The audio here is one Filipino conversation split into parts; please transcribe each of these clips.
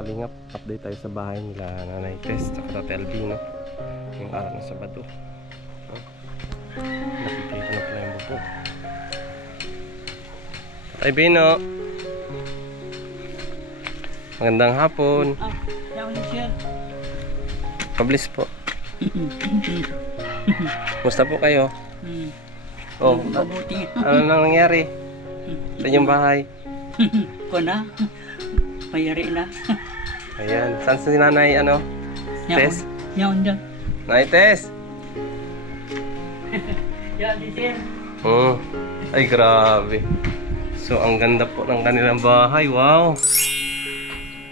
kalingap, update tayo sa bahay nila Nanay Tess at Tate Albino yung araw ng Sabado. Nakikita na pala yung bubong. Ay Bino, magandang hapon. Pablis po. Musta po kayo? Oh, ano nang nangyari sa inyong bahay? Ko na. Mayari na. Ayan, saan si Nanay Tess? Yaon dyan. Nanay Tess! Yan, sir. Ay grabe. So ang ganda po ng kanilang bahay. Wow.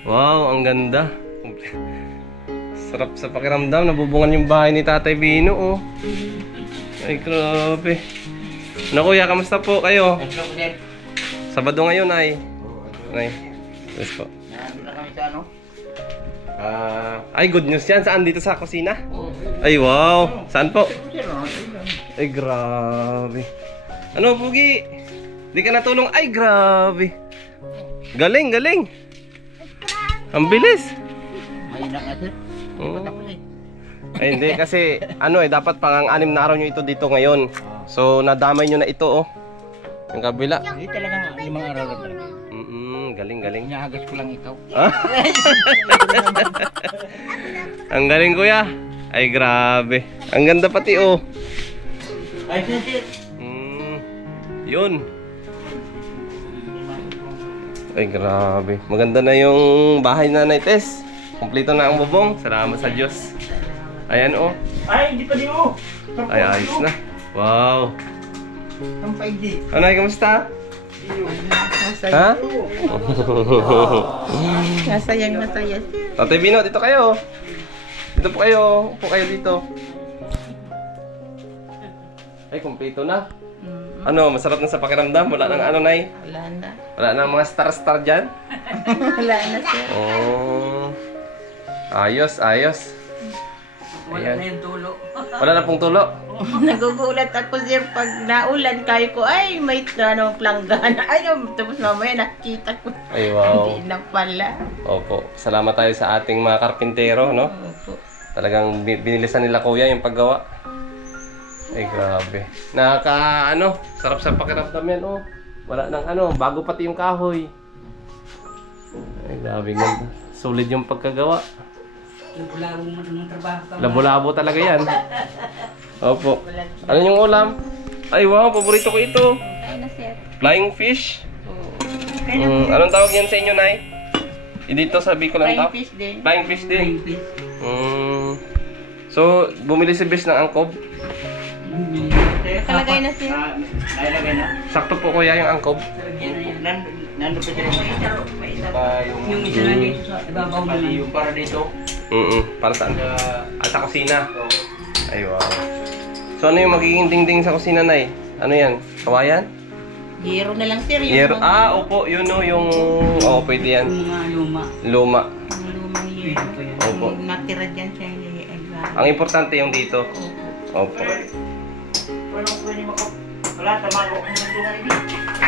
Wow, ang ganda. Sarap sa pakiramdam. Nabubungan yung bahay ni Tatay Bino, oh. Ay grabe. Ano kuya, kamusta po kayo? Sabado ngayon ay. Yes po. Ay good news yan. Saan? Dito sa kusina? Ay wow. Saan po? Ay grabe. Ano Pugi? Di ka natulong? Ay grabe. Galing, galing. Ang bilis. Mainak na sir. Ay hindi kasi dapat pang 6 na araw nyo ito dito ngayon. So nadamay nyo na ito, oh. Yung kabila. Hindi talaga 5 araw na talaga. Galing, galing. Inahagas ko lang ikaw. Ang galing kuya. Ay grabe. Ang ganda pati, oh. Ay sir. Yun. Ay grabe. Maganda na yung bahay na Nanay Tess. Kompleto na ang bubong. Salamat sa Diyos. Ayan, oh. Ay, hindi pa din oh. Ay, ayos na. Wow. Sampay di. Anay, kamusta? Ha? Nasayang nasaya. Tatay Bino, dito kayo. Dito po kayo. Upo kayo dito. Ay, kompleto na. Masarap na sa pakiramdam. Wala nang Nay? Wala na. Wala nang mga star-star dyan? Wala na sir. Oh. Ayos, ayos. Wala na yung tulo. Wala na pong tulo. Nagugulat ako sir pag naulan kayo ko ay may planggana. Ay tapos mamaya nakita ko. Ay wow. Hindi na pala. Opo. Salamat tayo sa ating mga karpintero, no? Opo. Talagang binilisan nila kuya yung paggawa. Ay grabe. Sarap sa pakiramdam yan, oh. Wala nang bago pati yung kahoy. Ay grabe ganda. Solid yung pagkagawa. Labo mo ng trabaho. Labo-labo talaga yan. Opo. Ano yung ulam? Ay wow, paborito ko ito. Ay na sir. Flying fish. Anong tawag yan sa inyo, Nay? Dito sa Bicol ang tawag? Fish din. Flying fish din. So, bumili si Bes ng angkob. Nakalagay na sir. Nailagay na. Sakto po kuya yung angkob. Nandun pa dito. Yung isa na dito sa ibabaw na yung para dito. Para saan? Sa kusina. Ay wow. So ano yung magiging dingding sa kusina, Nay? Ano yan? Kawayan? Hero na lang sir. Hero. Opo. Yun o. Yung... pwede yan. Yung mga luma. Luma. Ang lumang hero. Opo. Ang natira dyan siya. Ang importante yung dito. Opo. Wala, tama ko.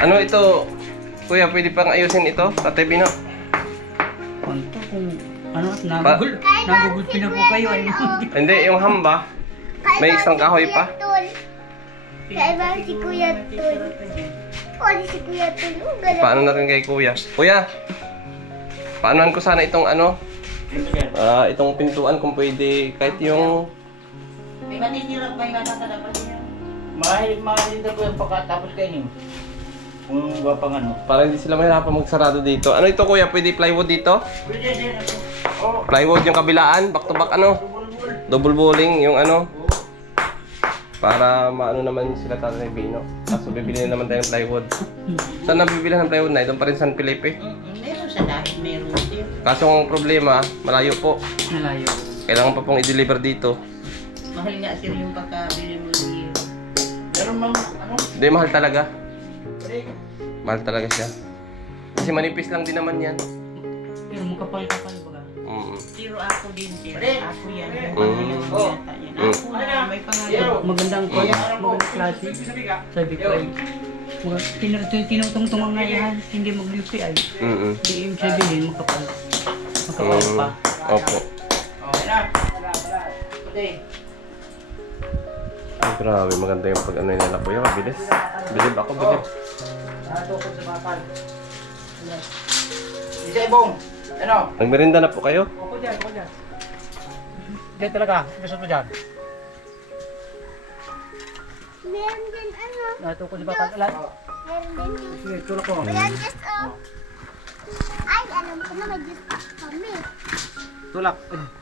Ano ito? Kuya, pwede pang ayusin ito? Tatay Bino? Konto kung nagugul na po kayo. Hindi, yung hamba. May isang kahoy pa. Kaya ba si Kuya Tol? O, si Kuya Tol. Paano natin kay Kuya? Kuya! Paanoan ko sana itong itong pintuan kung pwede kahit yung... May matitira pa yung nakakalapan niya. Mahal ko yung pagkatapos kayo niyo. Kung wapang para hindi sila mahirapan magsarado dito. Ano ito kuya? Pwede plywood dito? Pwede din Plywood yung kabilaan? Back to back double bowling yung para maano naman sila Tatay Bino. Kaso bibili naman tayo ng plywood. Saan nabibili ng plywood na? Doon pa rin San Felipe? Meron sa dahil meron sir. Kaso ang problema, malayo po. Malayo. Kailangan pa pong i-deliver dito. Mahal nga sir yung pagkabili mo ng hero. Meron mang Hindi, mahal talaga. Mahal talaga siya. Kasi manipis lang din naman yan. Pero makapal-kapal ba? Zero ako din sir. Ako yan. Oh. Ako na may pangalan. Magandang magandang klase. Sabi ko ay tinutungtungan nga yan, hindi mag-UPI. Hindi yung sabihin makapal. Magkakaw pa. Opo. Okay na. Pati. Ay, grabe, maganda yung pag ano nila po yung mabilis. Bilib ako, bilib. Tukod sa bakal. Isa ibong. Ano? Nagmerinda na po kayo? Ako dyan. Diyan talaga. Gusto mo dyan. Meron din ano. Tukod sa bakal. Alam. Meron din juice. Sige, tulak ko. Walang juice oh. Ay, alam ko na may juice kami. Tulak.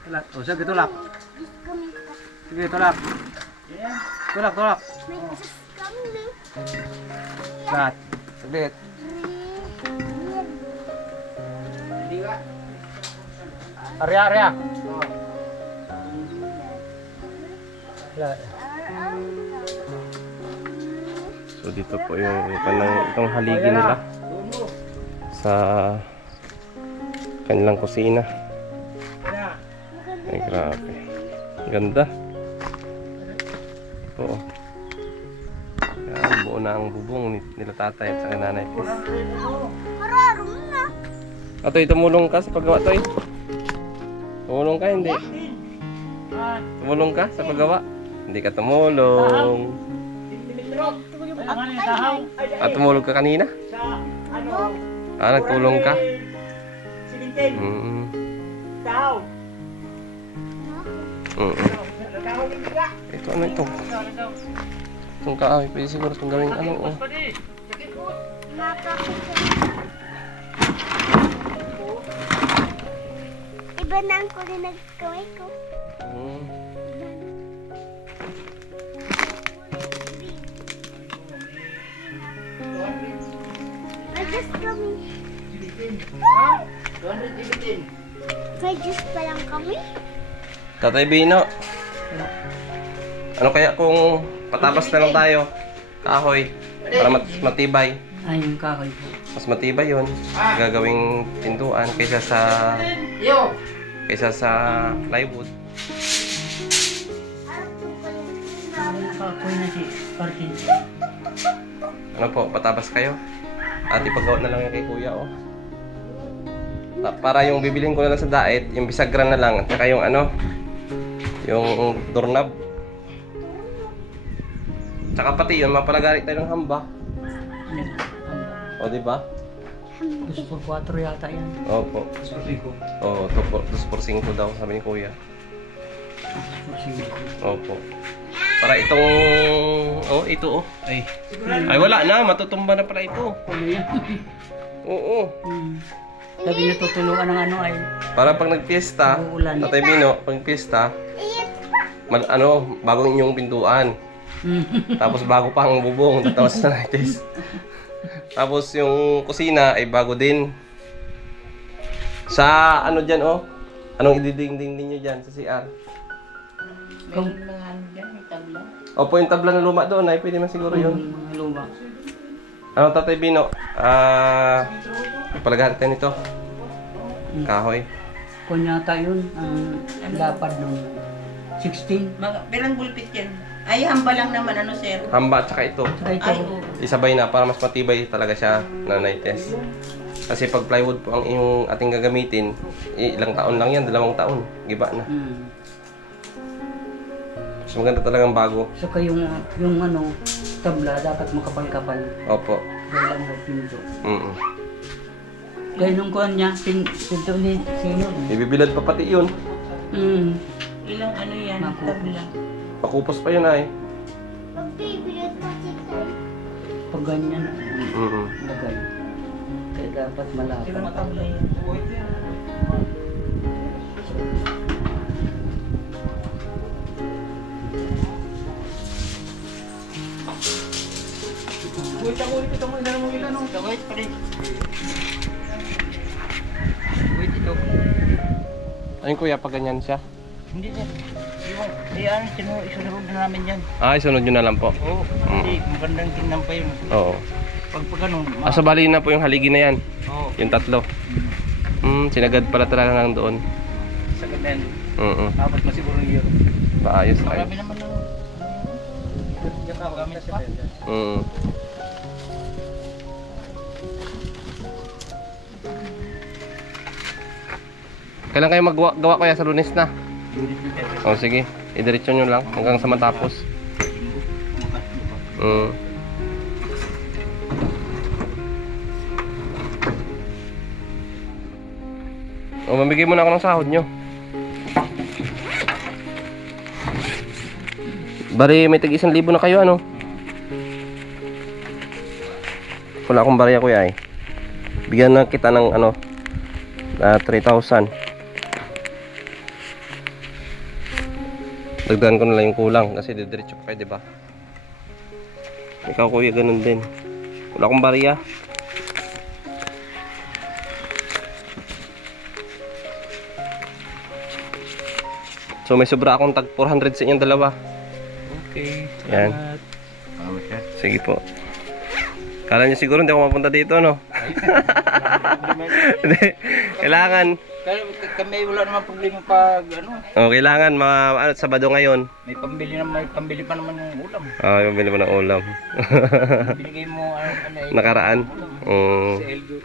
Tulak. O, sige, tulak. Juice kami. Sige, tulak. Tulak. May juice kami. Lahat. Saglit. Arya. So dito po yung itong haligi nila sa kanilang kusina. Ay, grabe. Ganda. Oo. Yan, buo na ang bubong nila tatay at saka nanay. Mararong na. Atoy, tumulong ka sa paggawa, Toy? Tumulong ka, hindi? Tumulong ka sa paggawa? Hindi ka tumulong. At tumulong ka kanina? Nagtulong ka? Ito, ano ito? Itong kaaway, pwede siguro itong gawing ano, oh. Iba na ang kulay ng kamay ko. May juice kami. May juice pa lang kami. Tatay Bino, ano kaya kung patabas na lang tayo? Kahoy, para matibay. Ay, yung kahoy po. Mas matibay yun. Gagawing pintuan kaysa sa plywood. Kahoy na si Parkin. Ano po, patabas kayo? At ipagawa na lang yung kay kuya, oh. Para yung bibilhin ko na lang sa daet, yung bisagran na lang, at saka yung ano, yung doorknob. Tsaka pati yun, mapalagarit tayo ng hamba. O, diba? 2x4 yata yan. Opo. 2x5. Oo, 2x5 daw, sabi ni kuya. 2x5. Opo. Para itong... Oh, ito oh. Ay, wala na. Matutumba na pala ito. Ano yan? Oo. Sabi natutulungan ng ano ay... Para pag nagpiesta, Uulan. Tatay Bino, pag nagpiesta, bagong inyong pintuan. Tapos bago pa ang bubong, tapos na natin. Tapos yung kusina ay bago din. Sa ano dyan oh? Anong ididing-ding ninyo dyan sa CR? May mga ano dyan, may tabla. Opo, yung tabla na luma doon ay pwede man siguro yun. Mga luma. Ano Tatay Bino? Palagahan tayo nito. Kahoy. Kung yata yun, ang lapad nung 16. Berang bulpit yan. Ay, hamba lang naman, ano sir? Hamba at saka ito. Saka ito. Ay, oo. Isabay na para mas matibay talaga siya na naites. Kasi pag plywood po ang yung ating gagamitin, ilang taon lang yan, 2 taon. Giba na. So maganda talagang bago. Saka yung ano, tabla dapat makapal-kapal. Opo. Dahil ang pinto. Kaya nung kuhan niya, pinto ni sino. Ibibilad pa pati yun. Ilang ano yan, Naku. tabla. Pakupos pa yun ay. Pag-favorite ko si Tay. Pag ganyan, Mm. lagay. Kaya dapat malapad. Ilang tabla yan. Wait pa rin. Wait ito. Ayun kuya, pag ganyan siya. Hindi yan. Yan, isunod na namin yan. Isunod nyo na lang po. Oo, hindi. Magandang tingnan pa yun. Oo. Pag ano, So bali na po yung haligi na yan. oo. Yung 3. Sinagad pala talaga lang doon. Sa ganyan. Dapat masiguro yun. Paayos ay. Marami naman ng... Gamit pa. Kailan kayo gawa kaya sa Lunes na? O sige, idiretso nyo lang hanggang sa matapos. O mamigay mo na ako ng sahod nyo. Bari may tig 1,000 na kayo ano? Wala akong barya kuya eh. Bigyan na kita ng ano 3,000. Dagdagan ko na lang yung kulang kasi didiretso pa kayo, 'di ba? Ikaw kuya ganun din. Wala akong barya. So may sobra akong tag 400 sa inyong dalawa. Okay. Yan. Sige po. Kala niyo siguro hindi ako mapunta dito, no? Hindi. Kailangan. Kami wala naman problema pag ano. Oh, kailangan Sabado ngayon. May pambili pa naman ng ulam. Ah, yung bili mo ng ulam. Binigay mo ano Nakaraan.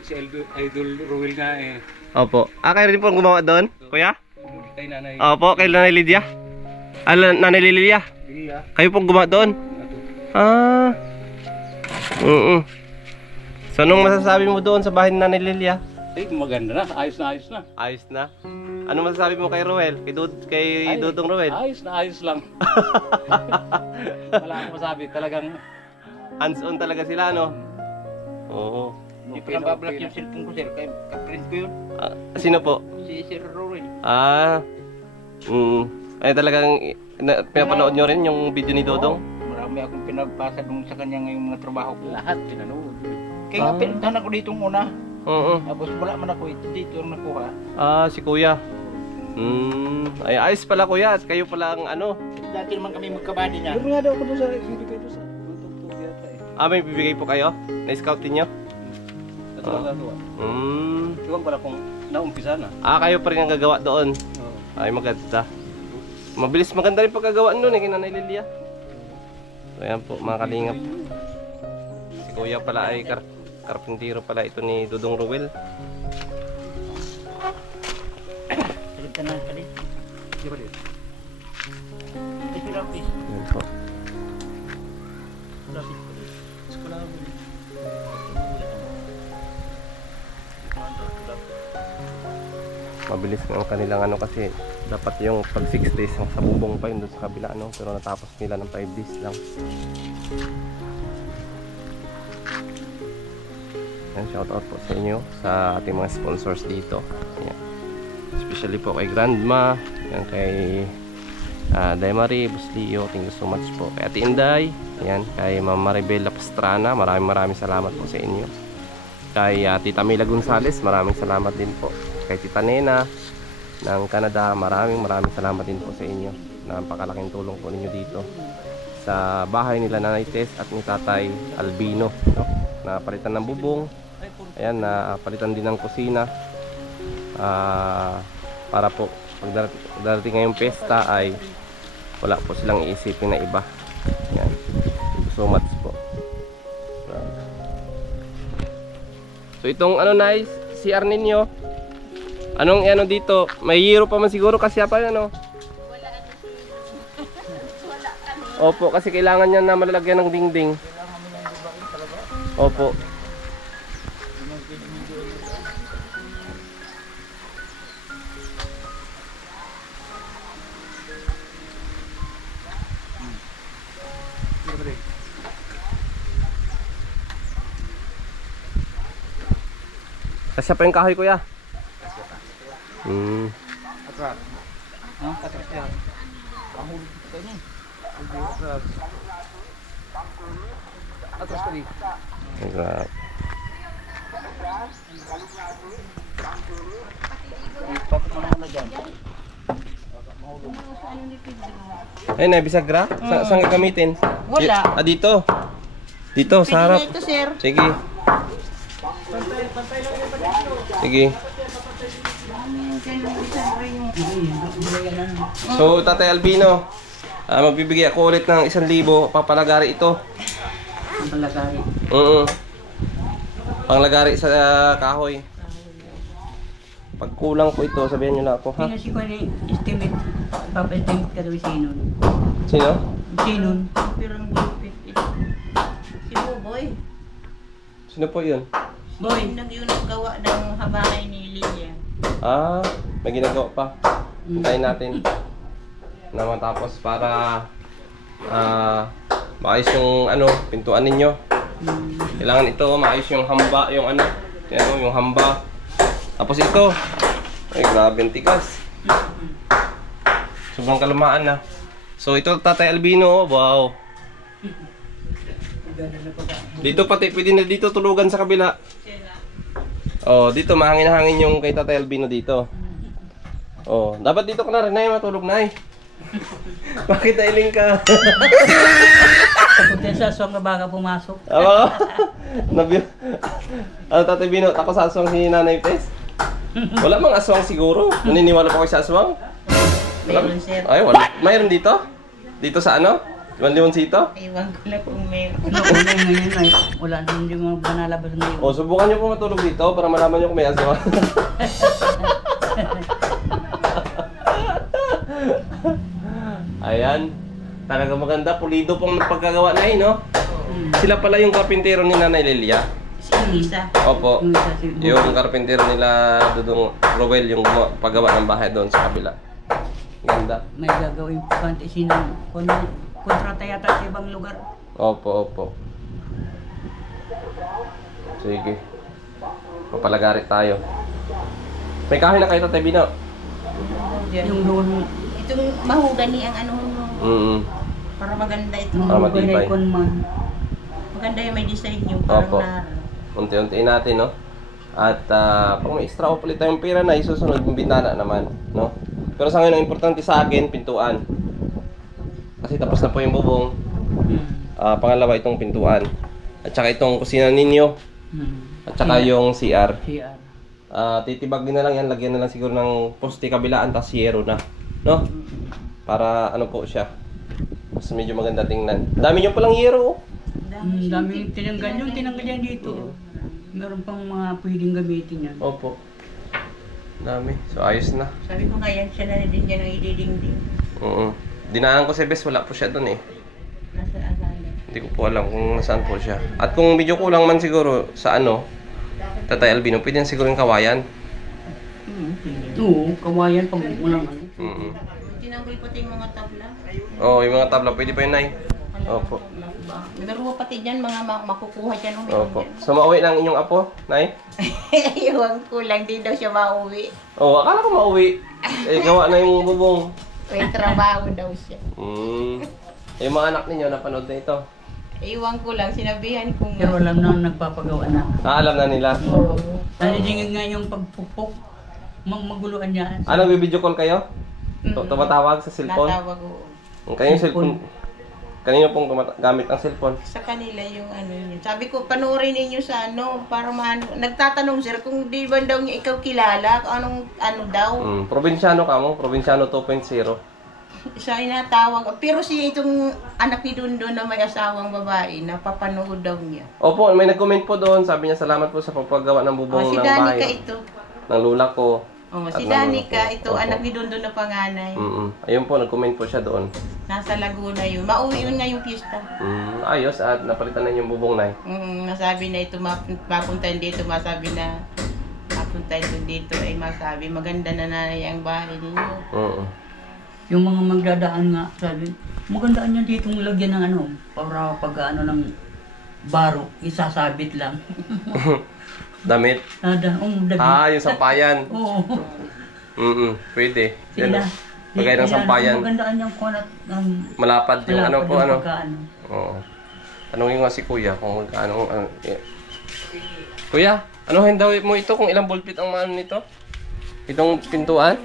Si Idol Ruel nga eh. Opo. Kayo rin po ang gumawa doon, kuya? Kay nanay. Opo, kay Nanay Lydia. Nanay Lilia. Kayo pong gumawa doon? Ah. So anong masasabi mo doon sa bahay ni Nanay Lilia? Eh, maganda na. Ayos na, ayos na. Ayos na. Ano masasabi mo kay Ruel? Kay Dudong Ruel? Ayos na, ayos lang. Wala akong masabi. Talagang hands-on talaga sila, no? Oo. hindi pa nabablock yung cellphone ko, sir. Ka-print ko yun. Sino po? Si Sir Ruel. Ay talagang pinapanood nyo rin yung video ni Dodong? Marami akong pinagpasa dun sa kanya ngayong mga trabaho ko. Lahat pinanood. Kaya nga pinuntahan ako dito una. Tapos wala man ako dito ang nakuha. Si kuya. Ay ayos pala kuya. Kayo pala ang ano. Dati naman kami magkabady niya. Meron nga daw ako doon sa video kayo doon sa tugtog yata eh. May bibigay po kayo? Na-scoutin nyo? Ito lang gagawa. Iwan pala kung naumpisa na. Kayo pa rin ang gagawa doon? Ay maganda. Mabilis maganda rin pagkagawaan doon eh, kina Nanay Lilia. So ayan po mga kalingap. Si kuya pala ay karpintero pala ito ni Dudong Ruel. Salita na kali. Di ba dito? Ito lang please. Ayan po. Mabilis ang kanilang ano kasi dapat yung pag 6 days sa bubong pa yun doon sa kabila ano, pero natapos nila ng 5 days lang. Yan, shoutout po sa inyo sa ating mga sponsors dito. Yan. Especially po kay Grandma, yan, kay Daimari, Buslio, thank you so much po. Kay Ate Inday, yan, kay Ma'am Maribel Pastrana, maraming salamat po sa inyo. Kay Tita Mila Gonzales, maraming salamat din po. Kay Tita Nena ng Canada, maraming salamat din po sa inyo. Napakalaking tulong po ninyo dito sa bahay nila Nanay Tess at ni Tatay Albino, no? Napalitan ng bubong, ayan, napalitan din ng kusina, para po pag darating ngayong pesta ay wala po silang iisipin na iba. Ayan. Thank you so much po. So itong ano nice, CR ninyo, anong ano dito? May hero pa man siguro kasi apa yan, ano? Opo, kasi kailangan niya na malalagyan ng dingding. Opo. Kasya pa yung kahoy, kuya? Atras. No? Atras yan. Pahulog ka niya. Atras ka rin. Grabe. Ipapot mo naman na dyan. Ay, nabisagra? Saan gagamitin? Wala. Dito. Dito, sa harap. Ito, sir. Sige. Sige. So, Tatay Albino, magbibigay ako ulit ng 1,000 papalagari ito. Palagari. Panglagari sa kahoy. Pag kulang po ito, sabihan nyo na ako, ha? Sino si Kuya estimate? Papa-estimate ka daw sinon. Sino? Sinon. Pirang gupit. Si Boy. Sino po yun? Boy, yung naggawa ng habahay ni Lilia. Ah, may ginagawa pa. Hintayin natin na matapos para maayos yung pintuan ninyo. Kailangan ito maayos yung hamba, yung yung hamba. Tapos ito, ay grabe ang tigas. Sobrang kalumaan na. So ito Tatay Albino, wow. Dito pati pwede na dito tulugan sa kabila. Oh, dito mahangin-hangin yung kay Tatay Albino dito. Oh, dapat dito ka na rin, Nay, matulog, Nay. Bakit nailing ka? Kung sa aswang na baka pumasok. Ano? Tatay Bino, takot sa aswang si Nanay Tess? Wala mang aswang siguro. Naniniwala pa kayo sa aswang? Mayroon, sir. Ay, wala. Mayroon dito? Dito sa ano? Limonsito? Iwan ko na kung meron. Ngayon ay wala na hindi mo banalabas ngayon. O, subukan nyo po matulog dito para malaman nyo kung may aswang. Ayan. Talaga maganda. Pulido pong pagkagawa na no? Sila pala yung karpintero ni Nanay Lilia. Si Isa. Opo. Yung karpintero nila Dudong Rowel yung paggawa ng bahay doon sa kabila. Ganda. May gagawin pante sinong kontrata yata sa ibang lugar. Opo, opo. Sige. Papalagarit tayo. May kahoy na kayo, Tatay Bino? Yung doon Itong mahugani ang para maganda ito. Para matibay. Maganda yung may design yung parang Opo. Unti-untiin natin, no? At pag may extra ulit tayong pera na, isusunod yung bintana naman, no? Pero sa ngayon, ang importante sa akin, pintuan. Kasi tapos na po yung bubong. Pangalawa itong pintuan. At saka itong kusina ninyo. At saka yung CR. Titibagin na lang yan, lagyan na lang siguro ng poste kabilaan, tas yero na. No? Para ano po siya. Mas medyo maganda tingnan. Dami nyo palang yero, oh. Dami tinanggal yan dito. Meron pang mga pwedeng gamitin yan. Opo. Dami. So ayos na. Sabi ko nga yan, siya na din yan ang ididingding. Dinaan ko si Bes, wala po siya doon eh. Nasa asala. Hindi ko po alam kung nasaan po siya. At kung medyo kulang man siguro sa Tatay Albino, pwede yan siguro yung kawayan. Oo, kawayan pag ulang Tinanggal pati yung mga tabla. Oo, yung mga tabla, pwede pa yun, Nay. Opo. Meron pati dyan, mga makukuha dyan. Opo. So mauwi ng inyong apo, Nay? Iwan ko lang, di daw siya mauwi. Oo, akala ko mauwi. Gawa na yung bubong. May trabaho daw siya. Yung mga anak ninyo, napanood na ito. Iwan ko lang, sinabihan ko nga. Pero alam na nagpapagawa na. Alam na nila. Oo. Nanidingin nga yung pagpupok. Maguluan niya. Ano, video call kayo? Tumatawag sa cellphone? Natawag ko. Kayong cellphone? Kanino pong gamit ang cellphone? Sa kanila yung yun. Sabi ko, panoorin ninyo sa para nagtatanong sir kung di ba daw niya ikaw kilala, kung anong daw. Probinsyano ka mo? Probinsyano 2.0. Siya inatawag. Pero siya itong anak ni Dundon na may asawang babae, napapanood daw niya. Opo, may nag-comment po doon. Sabi niya, salamat po sa pagpagawa ng bubong Si ng Danica bahay. ito. Ng lula ko. Si Danica, ito anak ni Dundon na panganay. Ayun po, nag-comment po siya doon. Nasa Laguna yun. Mauwi yun nga yung pista. Ayos, at napalitan na yung bubong, Nay. Masabi na ito, mapuntahin dito, masabi na mapuntahin dito, ay masabi, maganda na nanay ang bahay ninyo. Yung mga magdadaan nga, sabi, magandaan niya ditong lagyan ng para pag ng baro, isasabit lang. Damit? Damit. Yung sampayan. Oo. Pwede. Sila. Pagay ng sampayan. Magandaan niyang kunat. Malapad yung po, pagkaano. Oo. Tanungin nga si Kuya kung magkano. Kuya, anuhin daw mo ito kung ilang voltmeter ang maano nito? Itong pintuan?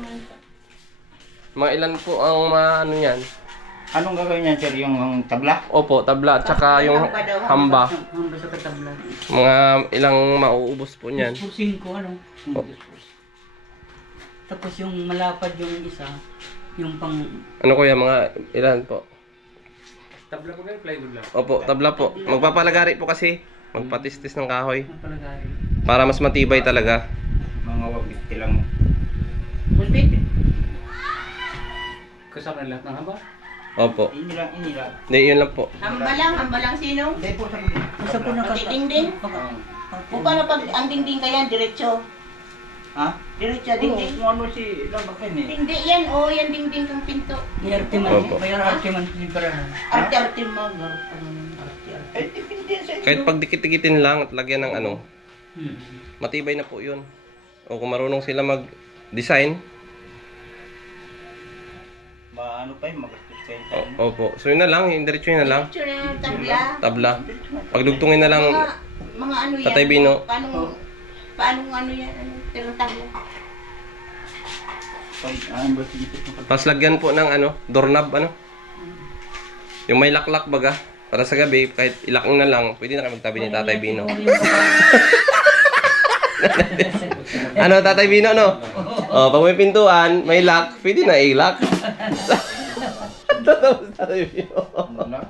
Mga ilan po ang maano yan? Anong gagawin niyan, sir? Yung tabla? Opo, tabla at saka yung hamba. Hamba sa katabla. Mga ilang mauubos po niyan. 5 Tapos yung malapad yung isa, yung pang... Ano kuya, mga ilan po? Tabla po kayo, plywood lang. Opo, tabla po. Magpapalagari po kasi. Magpatistis ng kahoy. Napalagay. Para mas matibay talaga. Mga 150 lang. Bulbit. Kasama na lahat ng haba. Opo. Ini lang. Hindi, yun lang po. Hamba lang sino? Hindi po sa mga. Basta po Pati dingding. Kung paano pag ang dingding ka yan, diretso. Ha? Diretso, Oo, dingding. kung ano si Labakan eh. Hindi yan, oh, yan dingding kang pinto. May artiman. Opo. May artiman din para. Arte-arte mo. Eh, depende yan sa inyo. Kahit pag dikit-dikitin lang at lagyan ng ano, Hmm. matibay na po yun. O kung marunong sila mag-design, Ano pa yun, magastos pa yun sa ano. opo. So yun na lang, yung diretso yun na lang. Diretso na yung tabla. Tabla. Pagdugtungin na lang, Mga ano yan. Tatay Bino. Paano ano yan? Ano, pero tabla. Ang ba dito sa tapos lagyan po ng ano, doorknob, ano. Yung may laklak baga. Para sa gabi, kahit ilak mo na lang, pwede na kayo magtabi ni Tatay Bino. Ano, Tatay Bino, no? O, pag may pintuan, may lock, pwede na i-lock. Tatapos Tatay Bino. ano lang.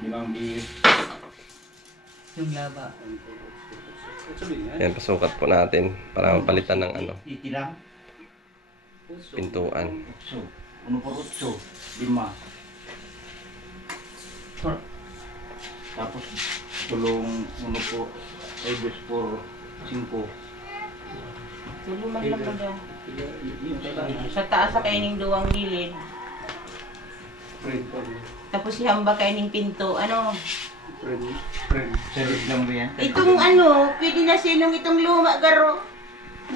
Limang bihis. Yung laba. Yan, pasukat po natin para mapalitan ng ano, Iti lang. pintuan. 1 por 8. 5. Tapos tulong 1 po. Ay 2 por 5. Tuluman lang ba daw? Sa taas sa kaining duwang gilid. Tapos si hamba kaining pinto. Ano? Salit lang ba yan? Itong ano, pwede na sinong itong luma garo.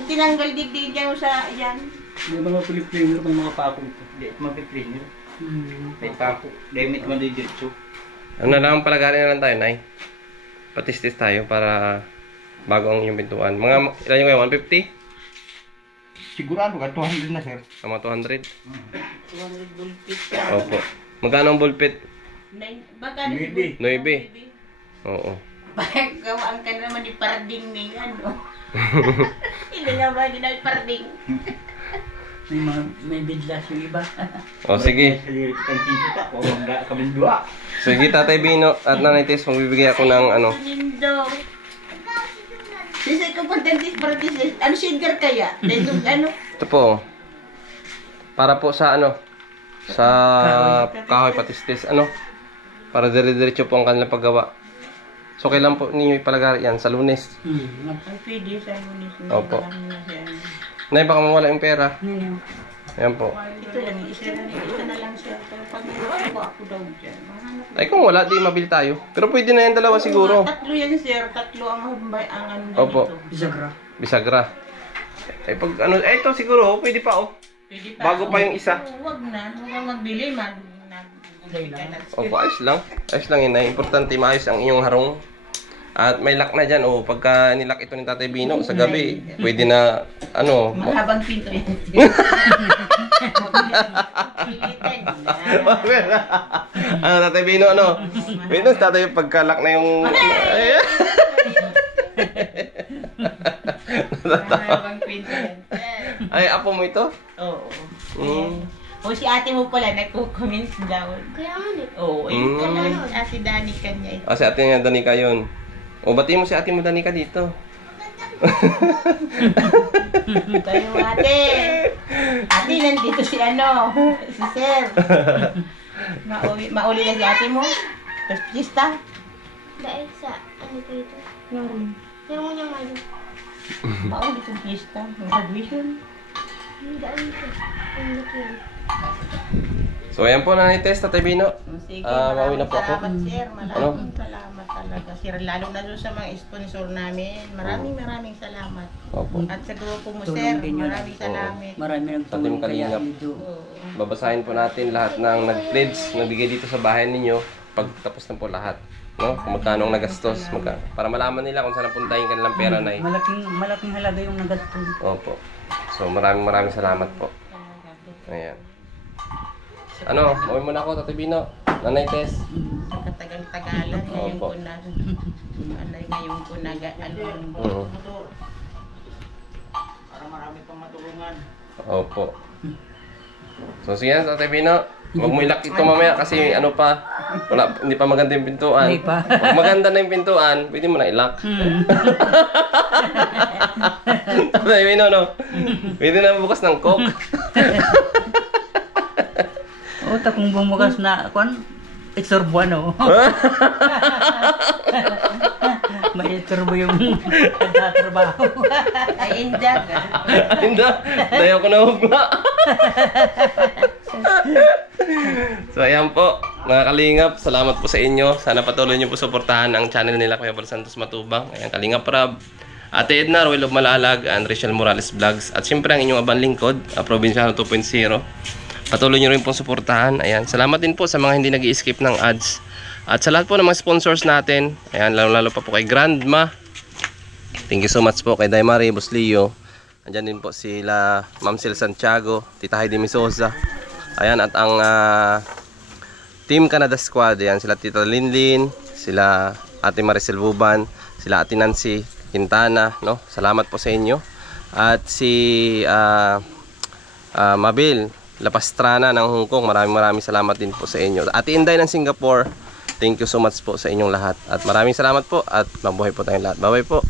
Tinanggal digdig dyan sa yan. May mga Filipino, may mga pakong ito. Hindi, mag-cleaner. May tako. Damit man din dito. Ano na lang, palagarin na lang tayo, Nay. Patistis tayo para bago ang yung pintuan. Mga, ilan yung ngayon? 150? Sigurado ka, 200 na sir. Sama 200? 200 bulpit. Opo. Magkano ang ballpit? Baka 9. 9. Oo. Bakit gawaan ka naman ni Parding ni ano? Hindi nga ba din ay Parding? May bidlas yung iba. O, sige. Kalirik kang kita ko, wala kami dua. Sige, Tatay Bino at Nanay Tess, magbibigay ako ng ano. Lindo. Sisi ko pa dentist para dentist. Ano sugar kaya? Dentist ano? Ito po. Para po sa ano, sa kahoy patistis, ano, para dire-diretso po ang kanilang paggawa. So, kailan po ninyo ipalagari yan? Sa Lunes. Ang pwede sa lunis. Opo. Nay, baka mawala yung pera. Ayan po. Ito lang, isa na lang siya. Pero pag ako daw dyan, mahanap. Ay, kung wala, di mabili tayo. Pero pwede na yan dalawa siguro. Tatlo yan sir, tatlo ang hambay ang ano na Opo. dito. Bisagra. Bisagra. Ay, pag ano, ay, ito siguro, pwede pa oh. Pwede Bago pa yung isa. Huwag na, huwag kang magbili man. Opo, ayos lang. Ayos lang yun. Importante, maayos ang iyong harong. At may lock na dyan. O, pagka nilock ito ni Tatay Bino sa gabi, pwede na, ano, Mahabang pinto yan. ano, Tatay Bino, ano? Pwede Tatay, pagka-lock na yung... Mahabang pinto yan. Ay, apo mo ito? Oo. Mm. O si ate mo pala, nagko-comment daw. Kaya ano eh. Oo, si Dani kanya. Ah, si ate niya, Danica yun. O, batiin mo si ate mo, Danica, dito. Tayo ate. Ate, nandito si ano, si Sir. Mauli na si ate mo. Tapos pista. Dahil sa ano ko ito. Yung Yung mo niyang ano. mauli itong pista. Yung graduation. Yung daan ko. Yung laki. So, ayan po, Nanay Tess, Tatay Bino. Sige, Mauwi na po ako. salamat sir. Ano? Maraming salamat talaga sir. Lalo na doon sa mga sponsor namin. Maraming salamat. Opo. At sa grupo mo Tulong sir, din yun. maraming salamat. Marami Ating nagtulong kaya kalingap. ito. Oo. Babasahin po natin lahat ng nag-pledge, nagbigay dito sa bahay ninyo. Pagtapos na po lahat. No? Kung magkano ang nagastos. Para malaman nila kung saan napunta yung kanilang pera na Malaking halaga yung nagastos. Opo. So, maraming salamat po. Ayan. Ano, mauwi muna ako, Tatay Bino. Nanay Tess. Sa katagal-tagalan, ngayon Opo. ko na, ngayon ko na, Oo. Para marami pang matulungan. Opo. So, sige na, Tatay Bino. Huwag mo ilak ito mamaya kasi ano pa, hindi pa maganda yung pintuan. Hindi pa. Pag maganda na yung pintuan, pwede mo na ilak. Sabi no? Pwede na bukas ng coke. O, kung bumukas na, iturbo ano. May iturbo yung nagtatrabaho. Ay, indag. Hindi, dayaw ko na hugma. So ayan po, mga kalingap, salamat po sa inyo. Sana patuloy nyo po suportahan ang channel nila Kuya Bal Santos Matubang. Ayan, Kalingap Rab, Ate Edna, Roel of Malalag, and Rachel Morales Vlogs. At syempre ang inyong abang lingkod, Provinciano 2.0. Patuloy nyo rin pong suportahan. Ayan, salamat din po sa mga hindi nag-i-skip ng ads. At sa lahat po ng mga sponsors natin, ayan, lalo pa po kay Grandma. Thank you so much po kay Daimari, Boss Leo. Andyan din po sila Ma'am Sil Santiago, Tita Heidi Misoza. Ayan, at ang Team Canada Squad, ayan, sila Tita Linlin, sila Ate Maricel Buban, sila Ate Nancy Quintana, no? Salamat po sa inyo. At si Mabil Lapastrana ng Hong Kong, maraming salamat din po sa inyo. Ate Inday ng Singapore, thank you so much po sa inyong lahat. At maraming salamat po at mabuhay po tayong lahat. Bye-bye po.